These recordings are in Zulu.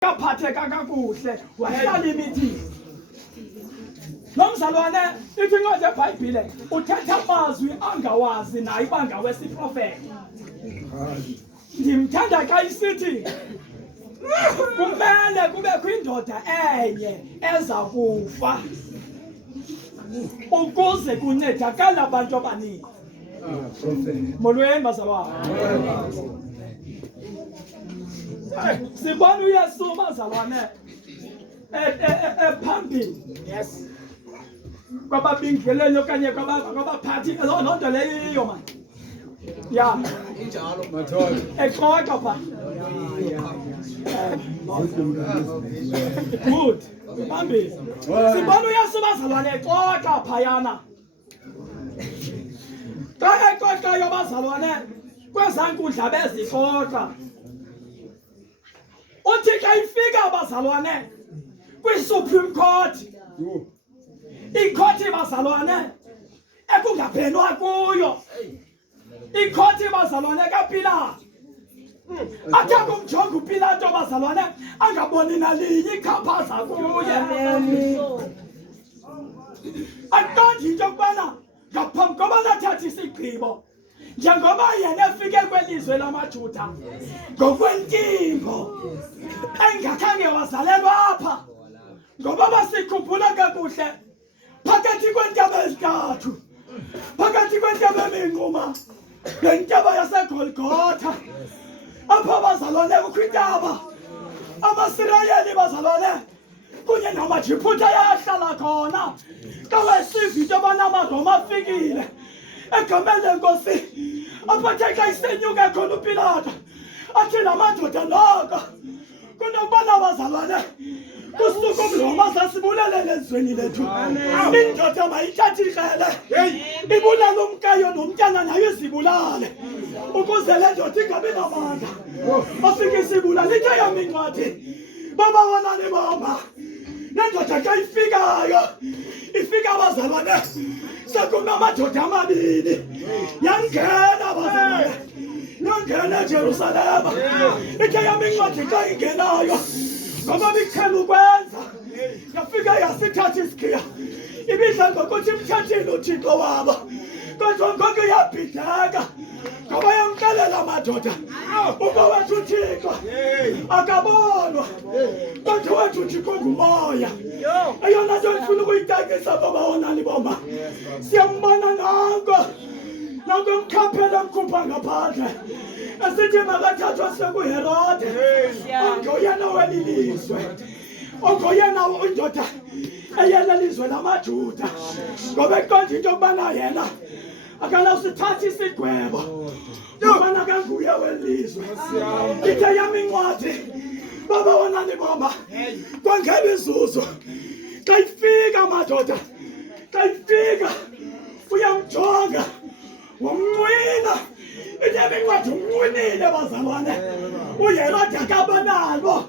Kaphatheka kakuhle wahlala imithini. Nomzalwane ithi incwadi yeBhayibhile uthetha amazwi angawazi naye bangawesiprofeti. Ndimthanda xa isithi kumele kubekho indoda enye eza kufa ukuze kuncedakala abantu abaninzi. Molweni bazalwane. Sibona uYesu bazalwane phambili. Yes. Kwababingeleni okanye kwabaphathi loo nto leyo iyo manje. Ya. Injalo mathola. Exoxa pha. Good. Phambili. Sibona uYesu bazalwane exoxa phayana. Xa exoxayo bazalwane kwezankundla bezixoxa. Uthi xa ifika abazalwane kwi-Supreme Court, ikhoti bazalwane ekungaphenwa kuyo, ikhoti bazalwane kaPilato, athi akumjonga uPilato bazalwane angaboni nalinye ikhaphaza kuye. Aqonda into yokubana ngaphambi kobana athathe isigqibo njengoba yena efike kwelizwe lamaJuda ngokwenkingo engakhange wazalelwa apha, ngoba basikhumbula kakuhle phakathi kweentaba ezintathu, phakathi kweentaba eminquma nentaba yaseGolgotha, apha bazalwane kukho intaba amaSirayeli bazalwane kunye namaJiphuta ayahlala khona. Xa wesiva into yobana amaRoma afikile egameni lenkosi, aphathe xa isenyuka khona uPilato athi la madoda noko kunokubana bazalwane kusuka umRoma sasibulelele ezweni lethu. Indoda mayithathe ikrele ibulale umkayo nomntana nayo izibulale ukuze le ndoda ingabi namandla afike isibulale. Ithe yami incwadi baba wanani baba nendoda xa ifikayo ifika bazalwane sekumi amadoda amabili yangena bazalwane yangena eJerusalema. Ithe yami incwadi xa ingenayo ngoba biqhela ukwenza yafika yasithatha isikhiya ibidla ngokuthi mthathile uThixo wabo, kodwa ngoku iyabhideka ngoba yamxelela amadoda uba wethu uThixo akabonwa kodwa wethu uThixo ngumoya. Eyona nto ndifuna ukuyitakisa baba wonani boma siyambona nanko emkhaphela emkhupha ngaphandle esithi makathathwa sekuHerode ongoyena weli lizwe, ongoyena indoda eyela lizwe lamaJuda, ngoba eqonda into yokubana yena akanawusithatha isigwebo yobana kanguye weli lizwe. Ithe yami incwadi baba wonani boma kwangela izuzu xa ifika madoda, xa ifika uyamjonga wamnqwina. Ithe yami incwadi umnqwinile bazalwane uHerode akabonalo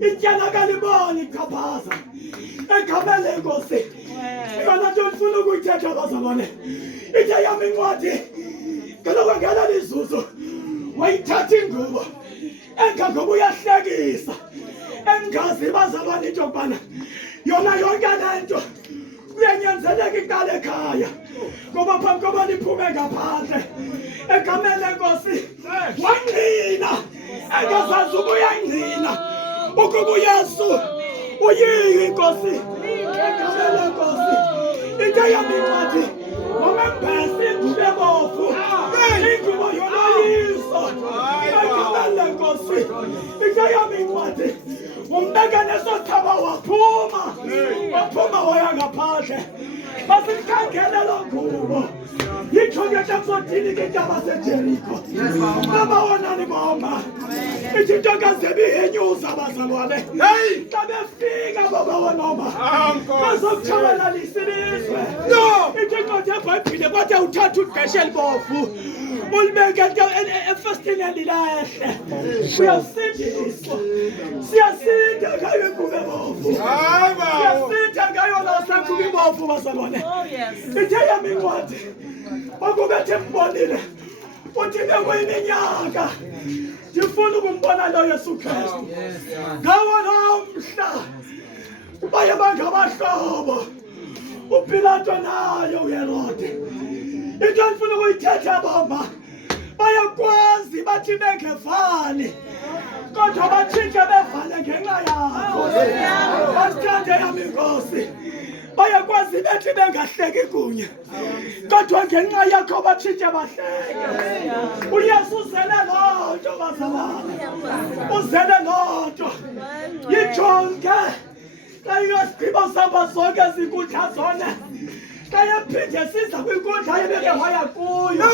ityala kaliboni ichaphaza egameni lenkosi. Yona nto ndifuna ukuyithetha bazalwane. Ithe yami incwadi kaloku ngela lizuzu wayithatha ingubo engangoba uyahlekisa engazi bazalwane into yokubana yona yonke le nto kuyanyanzeleka iqale ekhaya, ngoba phambi kobana iphume ngaphandle egameni lenkosi wangqina engazazi uba uyangqina ukuba uYesu uyiyo inkosi egameni lenkosi. Ithe yami incwadi wamembesa ingubo ebovu, ingubo yoloyiso egameni lenkosi. Ithe yami incwadi umbeka nesothaba waphuma waya ngaphandle. Basikhangele loo ngubo yitsho ngeta kusodini ngeentaba seJeriko. Baba wonani boma ithi into kazebihenyuza bazalwane xa befika baba wonoma bazokutshabalalisa ilizwe. Ithi incwadi yeBhayibhile kwathi uthatha udqesha elibovu ulibeke efestini elilehle uyasindiswa. Siyasinda ngayo ingubo ebovu, siyasinda ngayo nasengubo ibovu bazalwane. Ithe yami incwadi wakubethe mbonile uthi bekweyiminyaka ndifuna ukumbona lo Yesu Kristu ngawo namhla baye bangabahlobo uPilato nayo uHerode into endifuna ukuyithetha baba bayakwazi bathi bengevani kodwa batshintshe bevale ngenxa yakho basithande yami Nkosi bayakwazi bethi bengahleki kunye kodwa ngenxa yakho batshintshe bahleke uYesu uzele loo nto bazalwane uzele loo nto yijonge xa iyosigqibo samba zonke zinkundla zona xa yephinde siza kwinkundla ebeke waya kuyo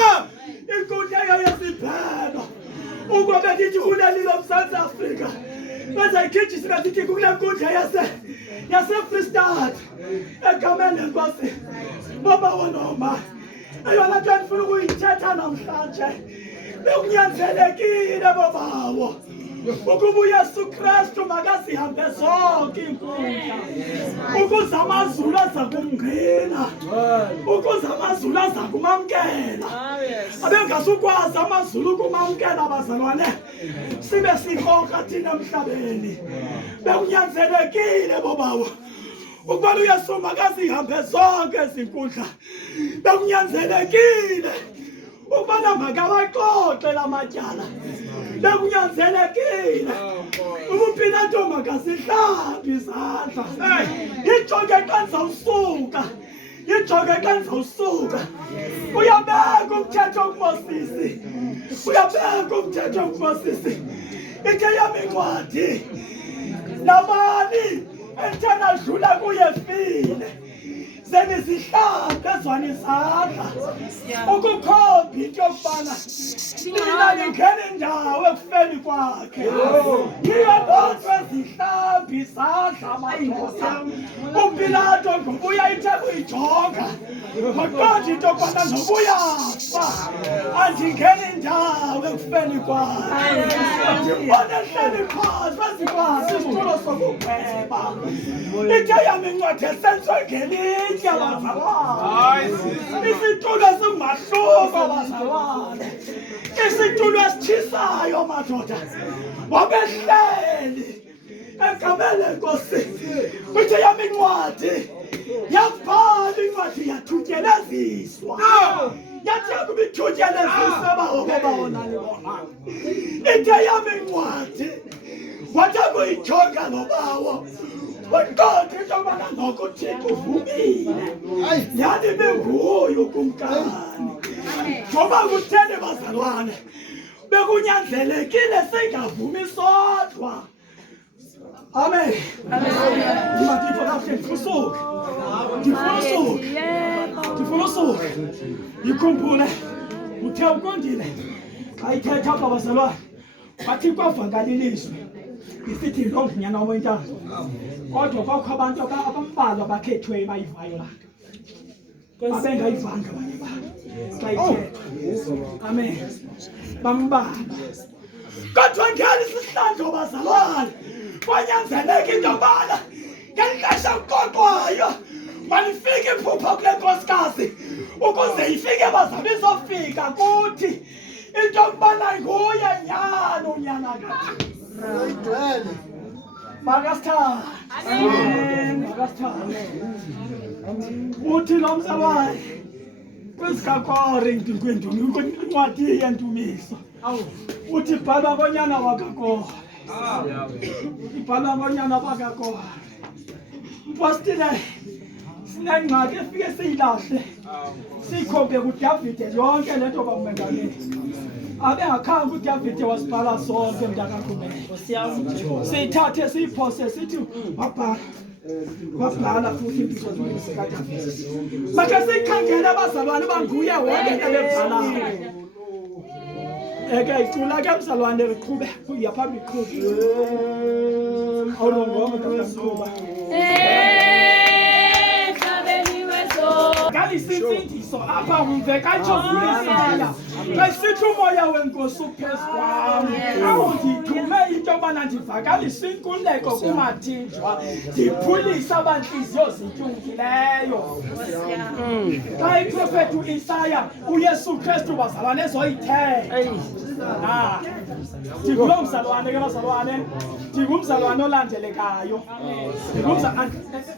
inkundla eyo yesiphelo ukuba bendithi ulelile uMzantsi Afrika bezayigijisa besithi kule nkundla yaseFreestata egameni lenkosi baba wonoma eyona nto endifuna ukuyithetha namhlanje bekunyanzelekile babawo ukuba uYesu Kristu makazihambe zonke inkundla ukuze amazulu aza kumngena ukuze amazulu aza kumamkela abengasukwazi amazulu kumamkela bazalwane sibe sikhoka thina emhlabeni bekunyanzelekile babawo ukuba uYesu makazihambe zonke izinkundla bekunyanzelekile ukubana makawaxoxe lamatyala bekunyanzelekile uPilato makazihlambe izandla yijonge xa ndizawusuka yijonge xa ndizawusuka uyabeka umthetho kuMosisi uyabeka umthetho kuMosisi ithe yami incwadi nabani ethena dlula kuye file senizihlambe ezwane izandla ukukhomba into yokubana nina ningena indawo ekufeni kwakhe yiyo bonke ezihlambe izandla amadoda uPilato ngobuya ithe kuyijonga waqonda into yokubana nobuyafa andingena indawo ekufeni kwakhe ndimbone ehleli phantsi bezikwazi isitulo sokupheba ithe yami incwadi esenziwe ngelitye bazalwane isitulo esingumahluko bazalwane isitulo esitshisayo madoda wabehleli egameni lenkosi ithe yami incwadi yabhala incwadi yathutyeleziswa yathi yakuba ithutyeleziswa bawonani bona ithe yami incwadi wathi akuyijonga nobawo waqonda into yobana noko uThixo uvumile yani benguye ukumkani ngoba kutheni bazalwane bekunyanzelekile singavumi sodwa amen ndifuna usuke yikhumbule uthe uqondile xa ithetha apha bazalwane wathi kwavakala ilizwi isithi lo ngunyana wentanga kodwa kwakho abantu abambalwa bakhethiweyo bayivayo laa nto babengayivanga abanye bantu xa ithethwa amen bambalwa kodwa ngeli sihlandlo bazalwane kwanyanzeleka into yobana ngeli xesha kuqoqwayo malifike iphupha kule nkosikazi ukuze ifike bazame izofika kuthi into yokubana nguye nyani unyana kaThixo makasithande uthi lo mzalwane kwizikakore incwadi yendumiso uthi bhalwa ngonyana wakakore ibhalwa ngonyana wakakore mpostile sinengxaki efike siyilahle siyikhombe kuDavide yonke le nto bakumengameli abengakhange uDavide wasibhala sonke mntakaqhubeke siyithathe siyiphose sithi wabhala futhi impilo zikaDavide make siyikhangele abazalwane banguye wonke ebebhalayo eke icula ke mzalwane iqhube yaphambi iqhube awulongoma kaQhaba ngalisinsindiso apha umve katsho kulesiya xa sithi umoya wenkosi uphezu kwam awundithume into yobana ndivakalise inkululeko kumathinjwa ndiphulise abantliziyo zityungileyo. Xa iprofethi u-Isaya uYesu Kristu bazalwane ezoyithetha. Ndingulo mzalwane ke bazalwane, ndingumzalwane olandelekayo.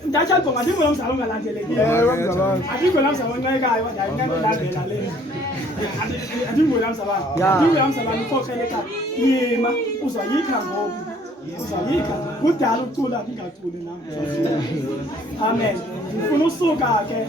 Ndathi alibonga ndingulo mzalwane ongalandelekiyo. Andingulo mzalwane onqekayo, ndiyayinqenelandela le. Andingulo mzalwane. Ndingulo mzalwane ukhokreleka. Yima uzoyikha ngoku. Uzayikha kudala ucula ndingaculi nam. Amen. Ndifuna usuka ke.